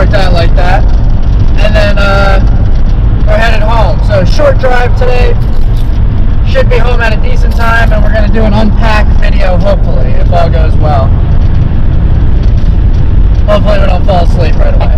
worked out like that. And then we're headed home. So short drive today. Should be home at a decent time, and we're going to do an unpack video, hopefully, if all goes well. Hopefully we don't fall asleep right away.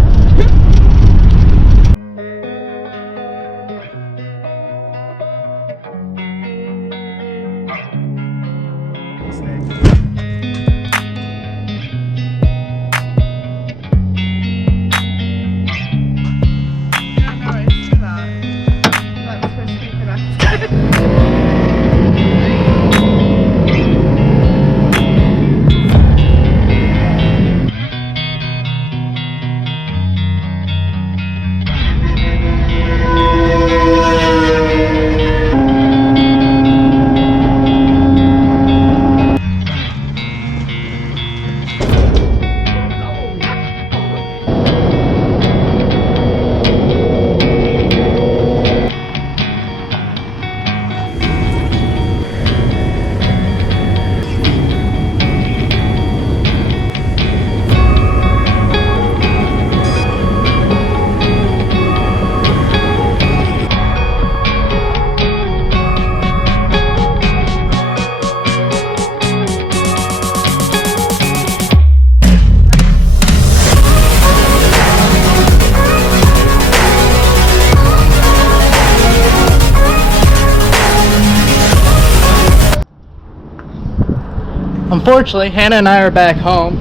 Unfortunately, Hannah and I are back home.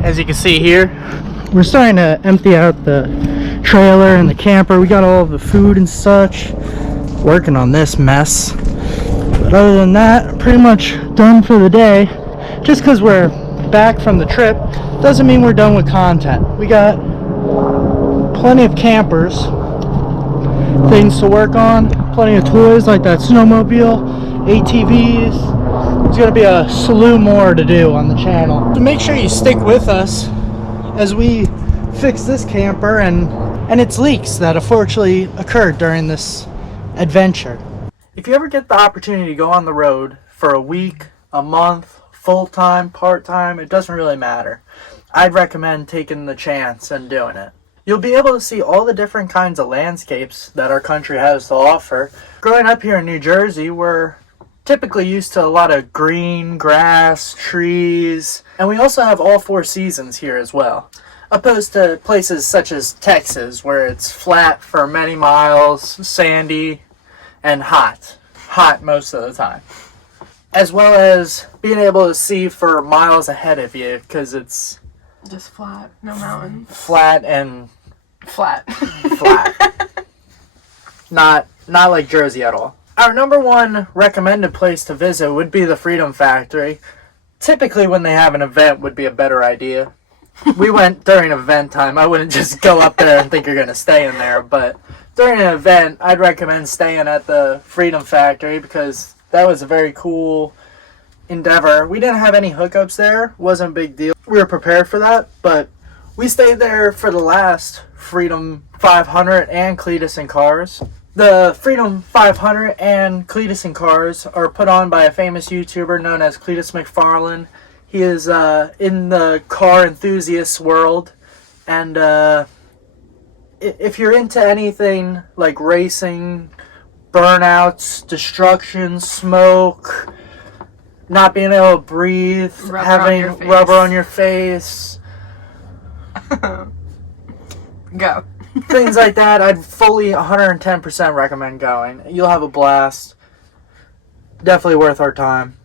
As you can see here, we're starting to empty out the trailer and the camper. We got all of the food and such. Working on this mess. But other than that, pretty much done for the day. Just because we're back from the trip doesn't mean we're done with content. We got plenty of campers, things to work on, plenty of toys like that snowmobile, ATVs. There's going to be a slew more to do on the channel. So make sure you stick with us as we fix this camper and its leaks that unfortunately occurred during this adventure. If you ever get the opportunity to go on the road for a week, a month, full-time, part-time, it doesn't really matter. I'd recommend taking the chance and doing it. You'll be able to see all the different kinds of landscapes that our country has to offer. Growing up here in New Jersey, we're typically used to a lot of green, grass, trees, and we also have all 4 seasons here as well. Opposed to places such as Texas, where it's flat for many miles, sandy, and hot. Hot most of the time. As well as being able to see for miles ahead of you, because it's just flat, no mountains. Flat and flat. Flat. Not like Jersey at all. Our number one recommended place to visit would be the Freedom Factory. Typically when they have an event would be a better idea. We went during event time. I wouldn't just go up there and think you're going to stay in there. But during an event, I'd recommend staying at the Freedom Factory because that was a very cool endeavor. We didn't have any hookups there. Wasn't a big deal. We were prepared for that. But we stayed there for the last Freedom 500 and Cletus and Cars. The Freedom 500 and Cletus and Cars are put on by a famous YouTuber known as Cletus McFarlane. He is in the car enthusiast world, and if you're into anything like racing, burnouts, destruction, smoke, not being able to breathe, having rubber on your face, go. Things like that, I'd fully 110% recommend going. You'll have a blast. Definitely worth our time.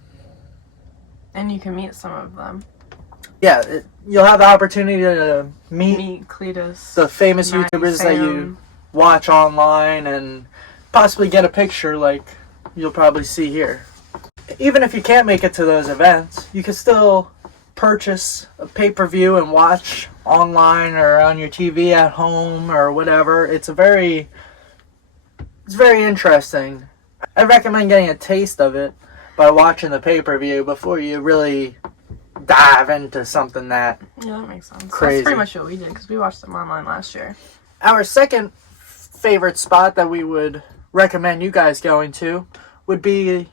And you can meet some of them. Yeah, you'll have the opportunity to meet Cletus, the famous YouTubers that you watch online and possibly get a picture like you'll probably see here. Even if you can't make it to those events, you can still purchase a pay-per-view and watch online or on your TV at home or whatever. It's very interesting. I recommend getting a taste of it by watching the pay-per-view before you really dive into something that makes sense. Crazy. That's pretty much what we did because we watched them online last year. Our second favorite spot that we would recommend you guys going to would be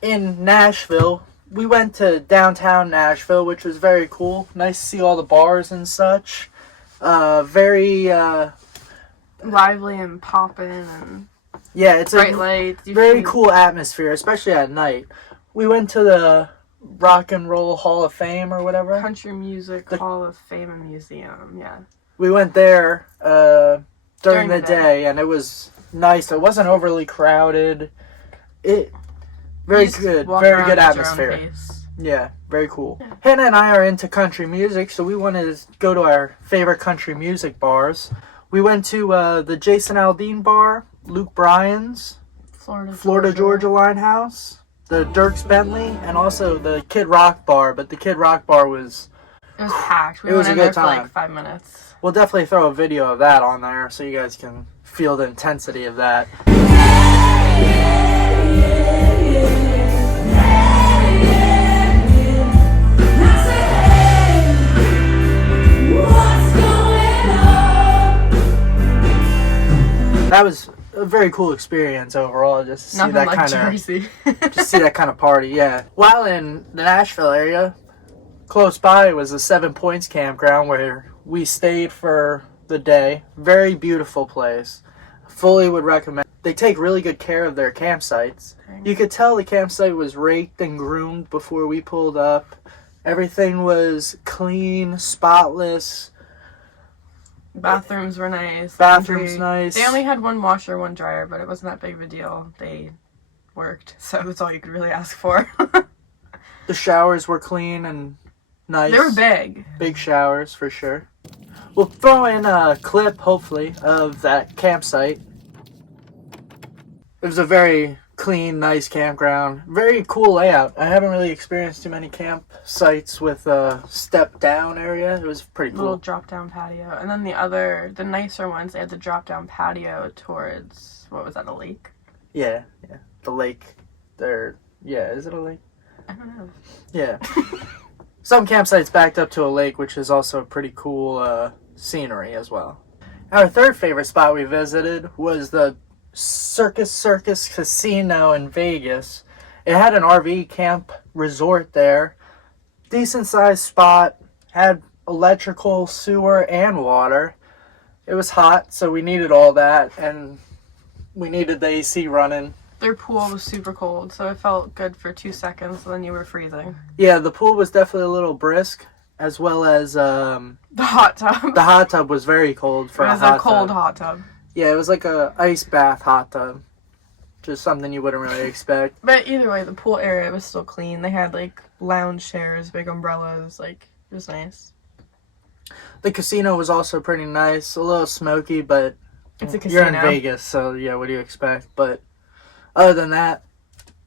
in Nashville. We went to downtown Nashville, which was very cool. Nice to see all the bars and such. Very lively and popping and yeah, it's bright a lights. very cool atmosphere, especially at night. We went to the Rock and Roll Hall of Fame or whatever. Country Music Hall of Fame and Museum, yeah. We went there during the day, and it was nice. It wasn't overly crowded. Very good atmosphere. Yeah, very cool. Yeah. Hannah and I are into country music, so we wanted to go to our favorite country music bars. We went to the Jason Aldean bar, Luke Bryan's, Florida Georgia Linehouse, the Dierks Bentley, and also the Kid Rock bar. But the Kid Rock bar was packed. We went in there for like 5 minutes. We'll definitely throw a video of that on there so you guys can feel the intensity of that. That was a very cool experience overall, just to see that kind of party. Yeah. While in the Nashville area, close by was the 7 Points campground where we stayed for the day. Very beautiful place. Fully would recommend. They take really good care of their campsites. You could tell the campsite was raked and groomed before we pulled up. Everything was clean, spotless. Bathrooms were nice. Nice. They only had one washer, one dryer, but it wasn't that big of a deal. They worked, so that's all you could really ask for. The showers were clean and nice. They were big. Big showers, for sure. We'll throw in a clip, hopefully, of that campsite. It was a very clean, nice campground. Very cool layout. I haven't really experienced too many campsites with a step-down area. It was pretty cool. Little drop-down patio. And then the nicer ones, they had the drop-down patio towards, what was that, a lake? Yeah. The lake. Is it a lake? I don't know. Yeah. Some campsites backed up to a lake, which is also a pretty cool scenery as well. Our third favorite spot we visited was the Circus Casino in Vegas. It had an RV camp resort there. Decent sized spot. Had electrical, sewer, and water. It was hot, so we needed all that, and we needed the AC running. Their pool was super cold, so it felt good for 2 seconds, and then you were freezing. Yeah, the pool was definitely a little brisk, as well as the hot tub. The hot tub was very cold for a hot tub. It was a cold hot tub. Yeah, it was like a ice bath hot tub. Just something you wouldn't really expect. But either way, the pool area was still clean. They had like lounge chairs, big umbrellas, like it was nice. The casino was also pretty nice. A little smoky, but it's a casino. You're in Vegas, so yeah, what do you expect? But other than that,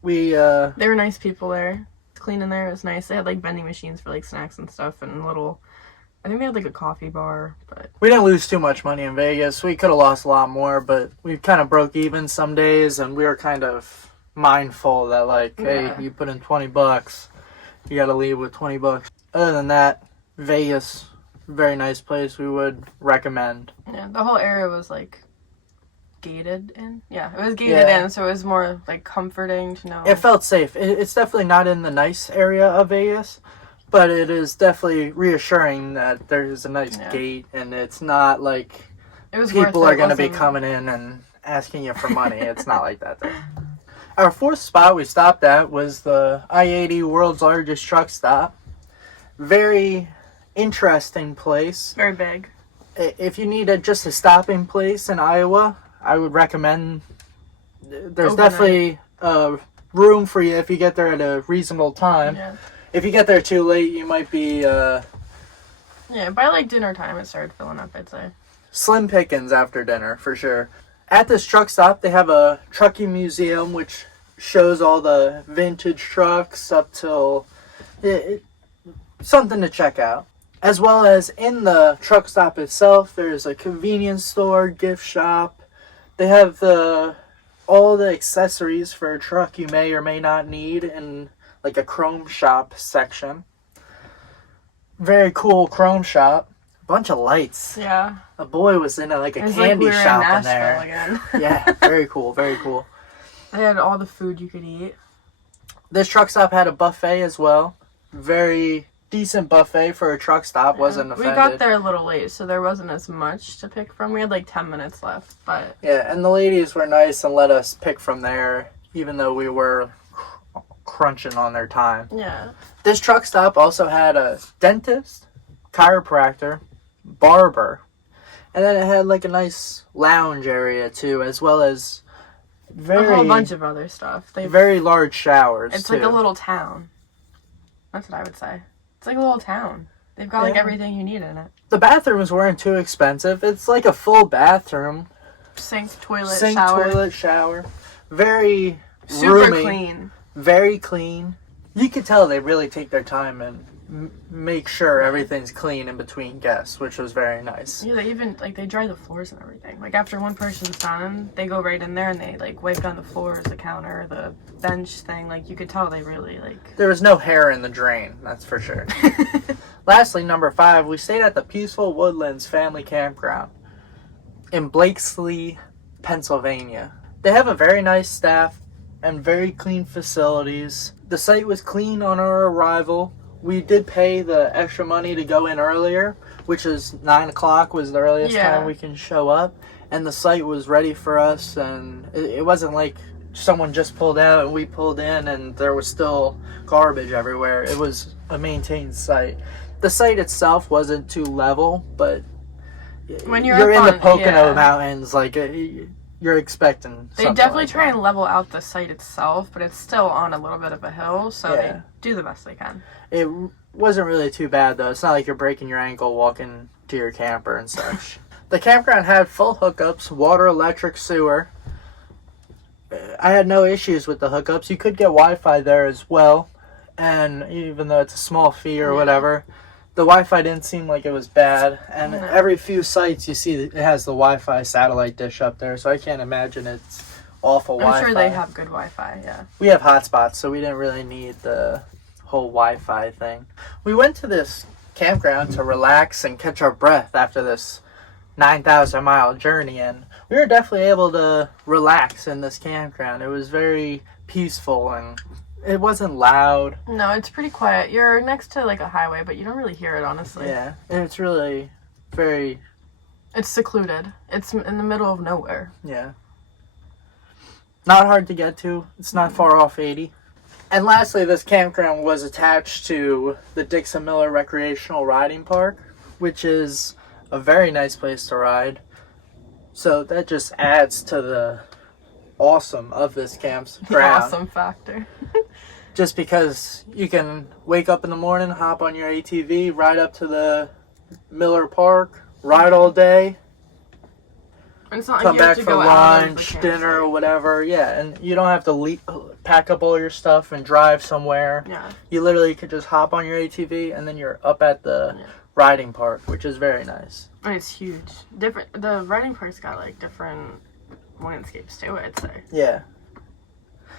they were nice people there. Clean in there. It was nice. They had like vending machines for like snacks and stuff, and I think they had like a coffee bar, but we didn't lose too much money in Vegas. We could have lost a lot more, but we kind of broke even some days, and we were kind of mindful that hey, you put in $20, you got to leave with $20. Other than that, Vegas, very nice place. We would recommend. Yeah, the whole area was like gated in. Yeah, it was gated in, so it was more like comforting to know. It felt safe. It's definitely not in the nice area of Vegas. But it is definitely reassuring that there's a nice gate, and it's not like people are going to be coming in and asking you for money. It's not like that there. Our fourth spot we stopped at was the I-80 World's Largest Truck Stop. Very interesting place. Very big. If you need just a stopping place in Iowa, I would recommend. There's definitely room for you if you get there at a reasonable time. Yeah. If you get there too late, you might be... Yeah, by like dinner time, it started filling up, I'd say. Slim pickings after dinner, for sure. At this truck stop, they have a trucking museum, which shows all the vintage trucks up till... something to check out. As well as in the truck stop itself, there's a convenience store, gift shop. They have all the accessories for a truck you may or may not need in like a chrome shop section. Very cool chrome shop. Bunch of lights. Yeah. A boy was in a candy shop in there. Again. Yeah, very cool, very cool. They had all the food you could eat. This truck stop had a buffet as well. Very decent buffet for a truck stop. Wasn't offended. We got there a little late, so there wasn't as much to pick from. We had like 10 minutes left, but... Yeah, and the ladies were nice and let us pick from there, even though we were crunching on their time. Yeah. This truck stop also had a dentist, chiropractor, barber, and then it had like a nice lounge area too, as well as a whole bunch of other stuff. Very large showers. It's like a little town. That's what I would say. It's like a little town. They've got like everything you need in it. The bathrooms weren't too expensive. It's like a full bathroom. Sink, toilet, shower. Very super roomy, clean. Very clean. You could tell they really take their time and make sure everything's clean in between guests, which was very nice. Yeah, they even they dry the floors and everything. Like after one person's done, they go right in there and they like wipe down the floors, the counter, the bench thing. Like you could tell they really There was no hair in the drain, that's for sure. Lastly, number 5, we stayed at the Peaceful Woodlands Family Campground in Blakesley, Pennsylvania. They have a very nice staff and very clean facilities. The site was clean on our arrival. We did pay the extra money to go in earlier, which is 9 o'clock was the earliest time we can show up. And the site was ready for us, and it wasn't like someone just pulled out and we pulled in and there was still garbage everywhere. It was a maintained site. The site itself wasn't too level, but when you're in the Pocono Mountains, you're expecting They definitely try and level out the site itself, but it's still on a little bit of a hill, so they do the best they can. It wasn't really too bad, though. It's not like you're breaking your ankle walking to your camper and such. The campground had full hookups, water, electric, sewer. I had no issues with the hookups. You could get Wi-Fi there as well, and even though it's a small fee or whatever, the Wi-Fi didn't seem like it was bad. And every few sites you see it has the Wi-Fi satellite dish up there, so I can't imagine it's awful Wi-Fi. I'm sure they have good Wi-Fi, yeah. We have hotspots, so we didn't really need the whole Wi-Fi thing. We went to this campground to relax and catch our breath after this 9,000-mile journey, and we were definitely able to relax in this campground. It was very peaceful, and it wasn't loud. No, it's pretty quiet. You're next to like a highway, but you don't really hear it, honestly. Yeah, and it's really very... It's secluded. It's in the middle of nowhere. Yeah. Not hard to get to. It's not far off 80. And lastly, this campground was attached to the Dixon Miller Recreational Riding Park, which is a very nice place to ride. So that just adds to the awesome of this campground. The awesome factor. Just because you can wake up in the morning, hop on your ATV, ride up to the Miller Park, ride all day, and it's not come like you have back to for go lunch, dinner, or whatever. Yeah, and you don't have to pack up all your stuff and drive somewhere. Yeah. You literally could just hop on your ATV and then you're up at the riding park, which is very nice. And it's huge. The riding park's got like different landscapes too, I'd say. Yeah.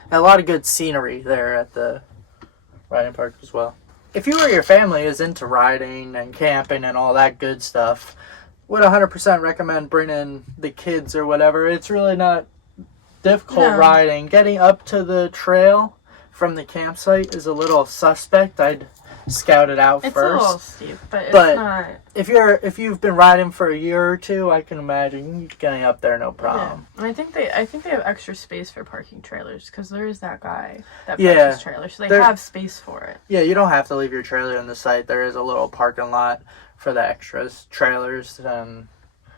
And a lot of good scenery there at the riding park as well. If you or your family is into riding and camping and all that good stuff, would 100% recommend bringing the kids or whatever. It's really not difficult riding. Getting up to the trail from the campsite is a little suspect. I'd scout it out first. It's a little steep, but it's not. If you've been riding for a year or two, I can imagine you getting up there no problem. Yeah. And I think they have extra space for parking trailers because there is that guy that parks trailers, so they have space for it. Yeah, you don't have to leave your trailer on the site. There is a little parking lot for the extras, trailers, and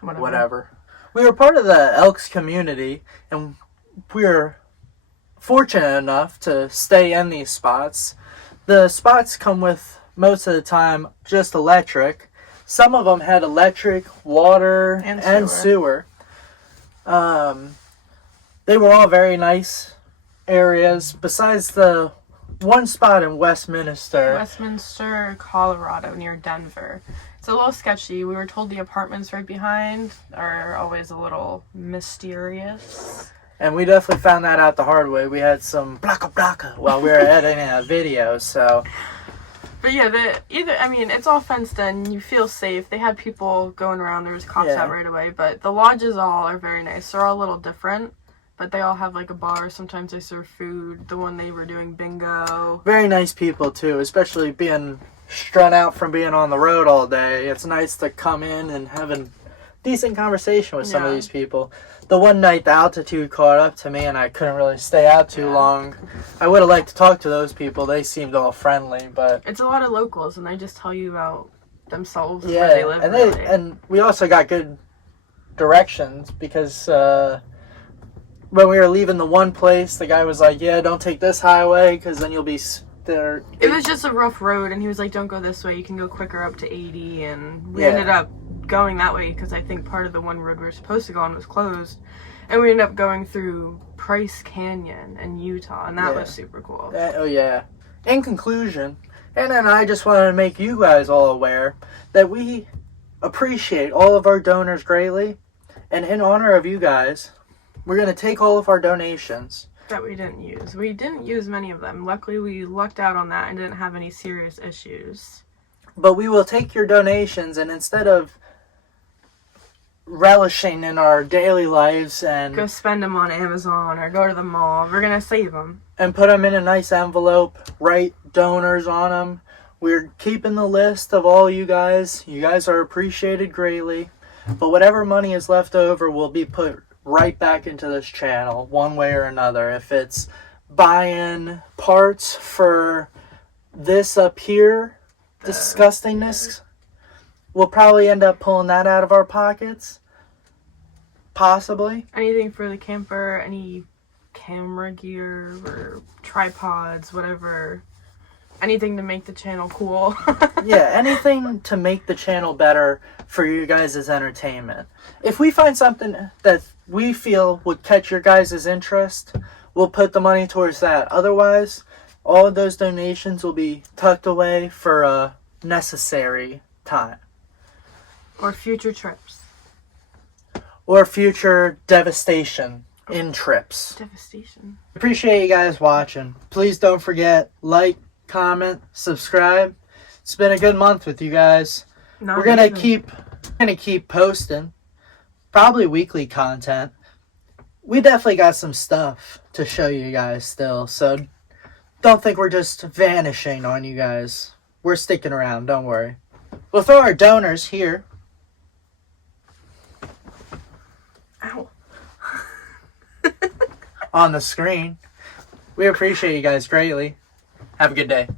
whatever. We were part of the Elks community, and we were fortunate enough to stay in these spots. The spots come with, most of the time, just electric. Some of them had electric, water, and sewer. They were all very nice areas, besides the one spot in Westminster, Colorado, near Denver. It's a little sketchy. We were told the apartments right behind are always a little mysterious. And we definitely found that out the hard way. We had some blocka while we were editing a video, so... But yeah, it's all fenced in. You feel safe. They had people going around. There was cops out right away. But the lodges all are very nice. They're all a little different. But they all have like a bar. Sometimes they serve food. The one they were doing bingo. Very nice people too, especially being strung out from being on the road all day. It's nice to come in and have a decent conversation with some of these people. The one night the altitude caught up to me and I couldn't really stay out too long. I would have liked to talk to those people. They seemed all friendly, but it's a lot of locals and they just tell you about themselves and where they live. And we also got good directions because when we were leaving the one place, the guy was like, yeah, don't take this highway because then you'll be there. It was just a rough road and he was like, don't go this way, you can go quicker up to 80. And we ended up going that way because I think part of the one road we were supposed to go on was closed, and we ended up going through Price Canyon in Utah, and that was super cool. In conclusion, Anna and I just wanted to make you guys all aware that we appreciate all of our donors greatly, and in honor of you guys, we're going to take all of our donations that we didn't use many of them. Luckily we lucked out on that and didn't have any serious issues, but we will take your donations, and instead of relishing in our daily lives and go spend them on Amazon or go to the mall, we're gonna save them and put them in a nice envelope, write donors on them. We're keeping the list of all you guys. You guys are appreciated greatly, but whatever money is left over will be put right back into this channel one way or another. If it's buying parts for this up here, disgustingness, we'll probably end up pulling that out of our pockets. Possibly. Anything for the camper, any camera gear or tripods, whatever. Anything to make the channel cool. Anything to make the channel better for you guys' entertainment. If we find something that we feel would catch your guys' interest, we'll put the money towards that. Otherwise, all of those donations will be tucked away for a necessary time. Or future trips. Or future devastation in trips. Devastation. Appreciate you guys watching. Please don't forget, like, comment, subscribe. It's been a good month with you guys. We're gonna keep posting, probably weekly content. We definitely got some stuff to show you guys still, so don't think we're just vanishing on you guys. We're sticking around, don't worry. We'll throw our donors here. Ow. On the screen. We appreciate you guys greatly. Have a good day.